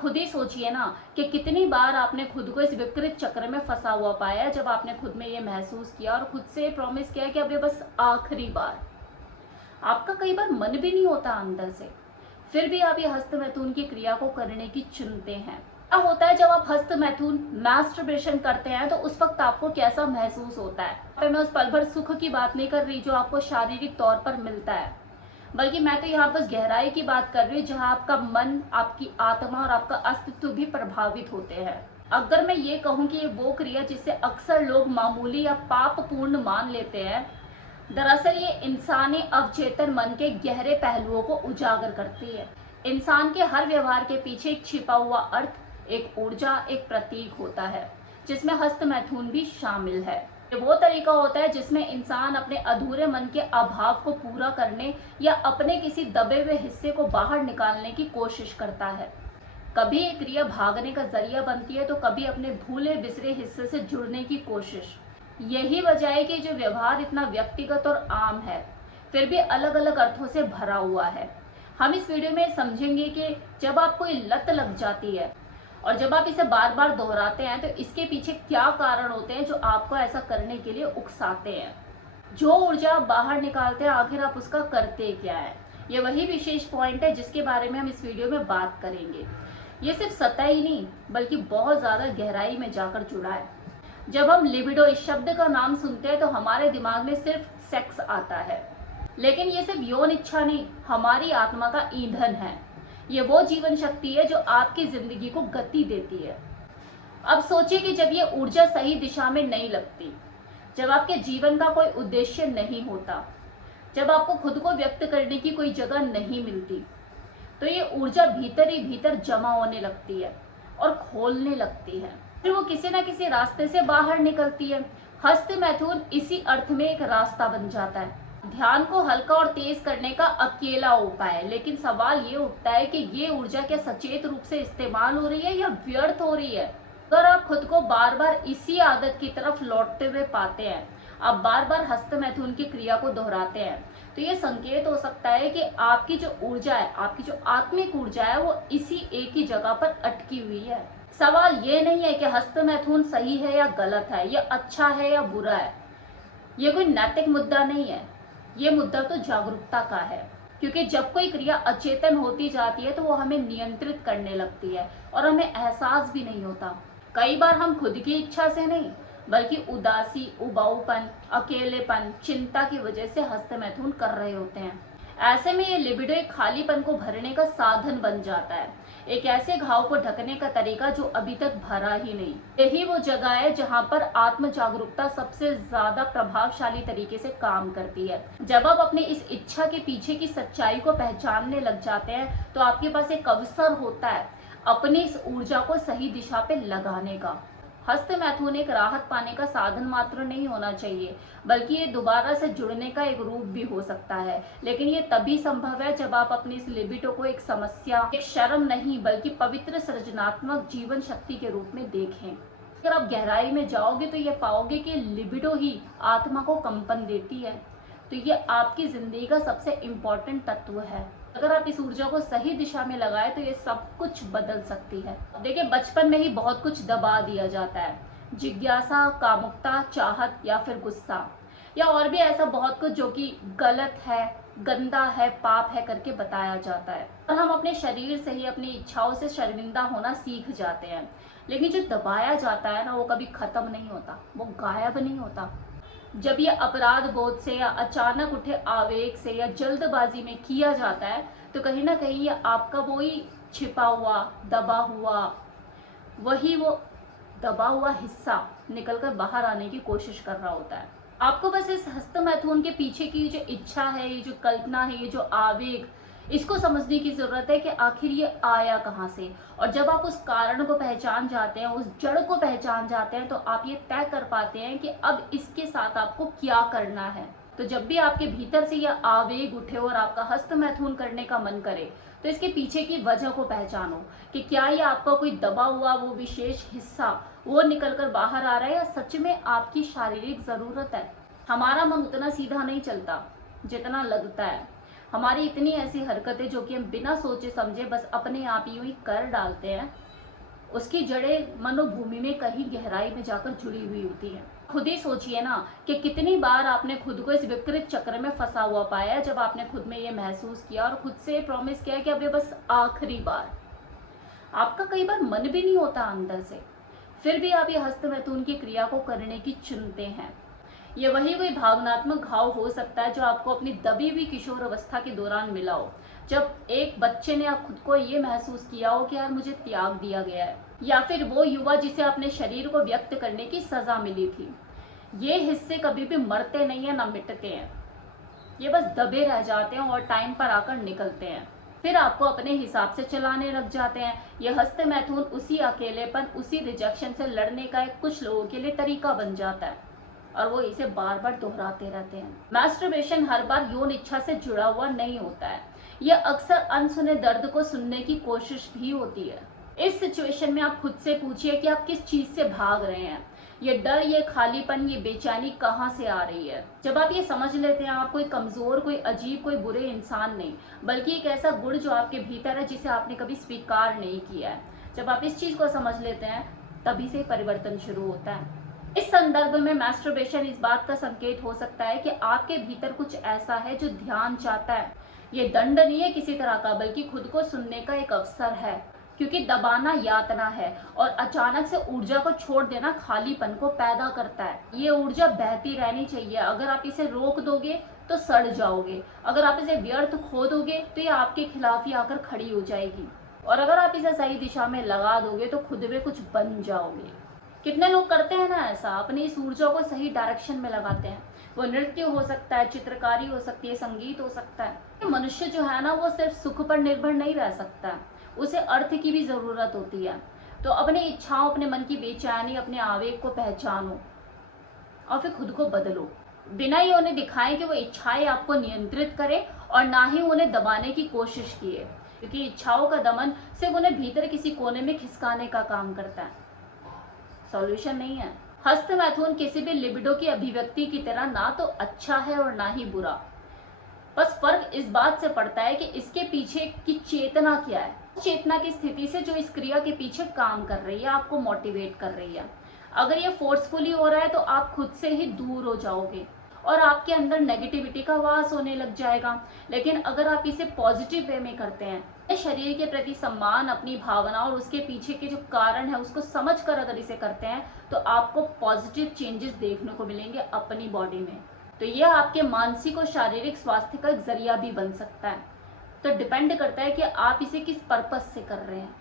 खुद ही सोचिए ना कि कितनी बार आपने खुद को इस विकृत चक्र में फंसा हुआ पाया, जब आपने खुद में ये महसूस किया और खुद से प्रॉमिस किया कि अब ये बस आखिरी बार। आपका कई बार मन भी नहीं होता अंदर से, फिर भी आप ये हस्त मैथुन की क्रिया को करने की चुनते हैं। क्या होता है जब आप हस्त मैथुन मैस्टरबेशन करते हैं तो उस वक्त आपको कैसा महसूस होता है? पर मैं उस पल भर सुख की बात नहीं कर रही जो आपको शारीरिक तौर पर मिलता है, बल्कि मैं तो यहाँ बस गहराई की बात कर रही हूँ, जहाँ आपका मन, आपकी आत्मा और आपका अस्तित्व भी प्रभावित होते हैं। अगर मैं ये कहूँ कि ये वो क्रिया जिसे अक्सर लोग मामूली या पापपूर्ण मान लेते हैं, दरअसल ये इंसानी अवचेतन मन के गहरे पहलुओं को उजागर करती है। इंसान के हर व्यवहार के पीछे एक छिपा हुआ अर्थ, एक ऊर्जा, एक प्रतीक होता है, जिसमें हस्त मैथुन भी शामिल है। ये वो तरीका होता है जिसमें इंसान अपने अधूरे मन के अभाव को पूरा करने या अपने किसी दबे हुए हिस्से को बाहर निकालने की कोशिश करता है। कभी ये क्रिया भागने का जरिया बनती है तो कभी अपने भूले बिसरे हिस्से से जुड़ने की कोशिश। यही वजह है कि जो व्यवहार इतना व्यक्तिगत और आम है, फिर भी अलग अलग अर्थों से भरा हुआ है। हम इस वीडियो में समझेंगे कि जब आपको ये लत लग जाती है और जब आप इसे बार बार दोहराते हैं तो इसके पीछे क्या कारण होते हैं जो आपको ऐसा करने के लिए उकसाते हैं। जो ऊर्जा आप बाहर निकालते हैं, आखिर आप उसका करते क्या है? ये वही विशेष पॉइंट है जिसके बारे में हम इस वीडियो में बात करेंगे। ये सिर्फ सतही नहीं बल्कि बहुत ज़्यादा गहराई में जाकर जुड़ा है। जब हम लिबिडो इस शब्द का नाम सुनते हैं तो हमारे दिमाग में सिर्फ सेक्स आता है, लेकिन ये सिर्फ यौन इच्छा नहीं, हमारी आत्मा का ईंधन है। ये वो जीवन शक्ति है जो आपकी जिंदगी को गति देती है। अब सोचिए कि जब ये ऊर्जा सही दिशा में नहीं लगती, जब आपके जीवन का कोई उद्देश्य नहीं होता, जब आपको खुद को व्यक्त करने की कोई जगह नहीं मिलती, तो ये ऊर्जा भीतर ही भीतर जमा होने लगती है और खोलने लगती है। फिर वो किसी ना किसी रास्ते से बाहर निकलती है। हस्त मैथुन इसी अर्थ में एक रास्ता बन जाता है, ध्यान को हल्का और तेज करने का अकेला उपाय है। लेकिन सवाल ये उठता है कि ये ऊर्जा क्या सचेत रूप से इस्तेमाल हो रही है या व्यर्थ हो रही है? अगर आप खुद को बार बार इसी आदत की तरफ लौटते हुए पाते हैं, आप बार बार हस्त मैथुन की क्रिया को दोहराते हैं, तो ये संकेत हो सकता है कि आपकी जो ऊर्जा है, आपकी जो आत्मिक ऊर्जा है, वो इसी एक ही जगह पर अटकी हुई है। सवाल ये नहीं है कि हस्त मैथुन सही है या गलत है, ये अच्छा है या बुरा है। ये कोई नैतिक मुद्दा नहीं है, ये मुद्दा तो जागरूकता का है। क्योंकि जब कोई क्रिया अचेतन होती जाती है तो वो हमें नियंत्रित करने लगती है और हमें एहसास भी नहीं होता। कई बार हम खुद की इच्छा से नहीं बल्कि उदासी, उबाऊपन, अकेलेपन, चिंता की वजह से हस्त मैथुन कर रहे होते हैं। ऐसे में ये लिबिडो एक खालीपन को भरने का साधन बन जाता है, एक ऐसे घाव को ढकने का तरीका जो अभी तक भरा ही नहीं। यही वो जगह है जहाँ पर आत्म जागरूकता सबसे ज्यादा प्रभावशाली तरीके से काम करती है। जब आप अपनी इस इच्छा के पीछे की सच्चाई को पहचानने लग जाते हैं तो आपके पास एक अवसर होता है अपनी इस ऊर्जा को सही दिशा पे लगाने का। हस्त मैथुन एक राहत पाने का साधन मात्र नहीं होना चाहिए, बल्कि ये दोबारा से जुड़ने का एक रूप भी हो सकता है। लेकिन ये तभी संभव है जब आप अपनी इस लिबिडो को एक समस्या, एक शर्म नहीं बल्कि पवित्र सृजनात्मक जीवन शक्ति के रूप में देखें। अगर आप गहराई में जाओगे तो ये पाओगे कि लिबिडो ही आत्मा को कंपन देती है, तो ये आपकी जिंदगी का सबसे इम्पोर्टेंट तत्व है। अगर आप इस ऊर्जा को सही दिशा में लगाए तो ये सब कुछ बदल सकती है। देखिए, बचपन में ही बहुत कुछ दबा दिया जाता है, जिज्ञासा, कामुकता, चाहत या फिर गुस्सा, या और भी ऐसा बहुत कुछ जो कि गलत है, गंदा है, पाप है करके बताया जाता है। और हम अपने शरीर से ही अपनी इच्छाओं से शर्मिंदा होना सीख जाते हैं। लेकिन जो दबाया जाता है ना, वो कभी खत्म नहीं होता, वो गायब नहीं होता। जब ये अपराध बोध से या अचानक उठे आवेग से या जल्दबाजी में किया जाता है तो कहीं ना कहीं ये आपका वही छिपा हुआ, दबा हुआ हिस्सा निकलकर बाहर आने की कोशिश कर रहा होता है। आपको बस इस हस्त मैथुन के पीछे की जो इच्छा है, ये जो कल्पना है, ये जो आवेग, इसको समझने की जरूरत है कि आखिर ये आया कहाँ से। और जब आप उस कारण को पहचान जाते हैं, उस जड़ को पहचान जाते हैं, तो आप ये तय कर पाते हैं कि अब इसके साथ आपको क्या करना है। तो जब भी आपके भीतर से यह आवेग उठे और आपका हस्त मैथुन करने का मन करे, तो इसके पीछे की वजह को पहचानो कि क्या ये आपका कोई दबा हुआ वो विशेष हिस्सा वो निकल कर बाहर आ रहा है या सच में आपकी शारीरिक जरूरत है। हमारा मन उतना सीधा नहीं चलता जितना लगता है। हमारी इतनी ऐसी हरकतें जो कि हम बिना सोचे समझे बस अपने आप यूं ही कर डालते हैं, उसकी जड़ें मनोभूमि में कहीं गहराई में जाकर जुड़ी हुई होती है। खुद ही सोचिए ना कि कितनी बार आपने खुद को इस विकृत चक्र में फंसा हुआ पाया जब आपने खुद में ये महसूस किया और खुद से प्रॉमिस किया कि अब ये बस आखिरी बार। आपका कई बार मन भी नहीं होता अंदर से, फिर भी आप ये हस्तमैथुन की क्रिया को करने की चुनते हैं। ये वही कोई भावनात्मक घाव हो सकता है जो आपको अपनी दबी हुई किशोर अवस्था के दौरान मिला हो, जब एक बच्चे ने आप खुद को ये महसूस किया हो कि यार मुझे त्याग दिया गया है, या फिर वो युवा जिसे अपने शरीर को व्यक्त करने की सजा मिली थी। ये हिस्से कभी भी मरते नहीं है, ना मिटते हैं, ये बस दबे रह जाते हैं और टाइम पर आकर निकलते हैं। फिर आपको अपने हिसाब से चलाने लग जाते हैं। ये हस्तमैथुन उसी अकेलेपन, उसी रिजेक्शन से लड़ने का एक कुछ लोगों के लिए तरीका बन जाता है और वो इसे बार बार दोहराते रहते हैं। मैस्टरबेशन हर बार यौन इच्छा से जुड़ा हुआ नहीं होता है, यह अक्सर अनसुने दर्द को सुनने की कोशिश भी होती है। इस सिचुएशन में आप खुद से पूछिए कि आप किस चीज से भाग रहे हैं। ये डर, ये खालीपन, ये बेचैनी कहाँ से आ रही है। जब आप ये समझ लेते हैं, आप कोई कमजोर, कोई अजीब, कोई बुरे इंसान नहीं, बल्कि एक ऐसा गुण जो आपके भीतर है जिसे आपने कभी स्वीकार नहीं किया है। जब आप इस चीज को समझ लेते हैं, तभी से परिवर्तन शुरू होता है। इस संदर्भ में मैस्टरबेशन इस बात का संकेत हो सकता है कि आपके भीतर कुछ ऐसा है जो ध्यान चाहता है। ये दंड नहीं है किसी तरह का, बल्कि खुद को सुनने का एक अवसर है, क्योंकि दबाना यातना है और अचानक से ऊर्जा को छोड़ देना खालीपन को पैदा करता है। ये ऊर्जा बहती रहनी चाहिए। अगर आप इसे रोक दोगे तो सड़ जाओगे, अगर आप इसे व्यर्थ खो दोगे तो ये आपके खिलाफ ही आकर खड़ी हो जाएगी, और अगर आप इसे सही दिशा में लगा दोगे तो खुद में कुछ बन जाओगे। कितने लोग करते हैं ना ऐसा, अपनी इस ऊर्जा को सही डायरेक्शन में लगाते हैं। वो नृत्य हो सकता है, चित्रकारी हो सकती है, संगीत हो सकता है। मनुष्य जो है ना, वो सिर्फ सुख पर निर्भर नहीं रह सकता है, उसे अर्थ की भी जरूरत होती है। तो अपनी इच्छाओं, अपने मन की बेचैनी, अपने आवेग को पहचानो और फिर खुद को बदलो, बिना ही उन्हें दिखाएं कि वो इच्छाएं आपको नियंत्रित करें और ना ही उन्हें दबाने की कोशिश किए, क्योंकि इच्छाओं का दमन सिर्फ उन्हें भीतर किसी कोने में खिसकाने का काम करता है, सॉल्यूशन नहीं है। हस्तमैथुन किसी भी लिबिडो की अभिव्यक्ति की तरह ना तो अच्छा है और ना ही बुरा, बस फर्क इस बात से पड़ता है कि इसके पीछे की चेतना क्या है। चेतना की स्थिति से जो इस क्रिया के पीछे काम कर रही है, आपको मोटिवेट कर रही है। अगर ये फोर्सफुली हो रहा है तो आप खुद से ही दूर हो जाओगे और आपके अंदर नेगेटिविटी का वास होने लग जाएगा। लेकिन अगर आप इसे पॉजिटिव वे में करते हैं, शरीर के प्रति सम्मान, अपनी भावना और उसके पीछे के जो कारण है उसको समझ कर अगर इसे करते हैं, तो आपको पॉजिटिव चेंजेस देखने को मिलेंगे अपनी बॉडी में। तो यह आपके मानसिक और शारीरिक स्वास्थ्य का एक जरिया भी बन सकता है। तो डिपेंड करता है कि आप इसे किस पर्पस से कर रहे हैं।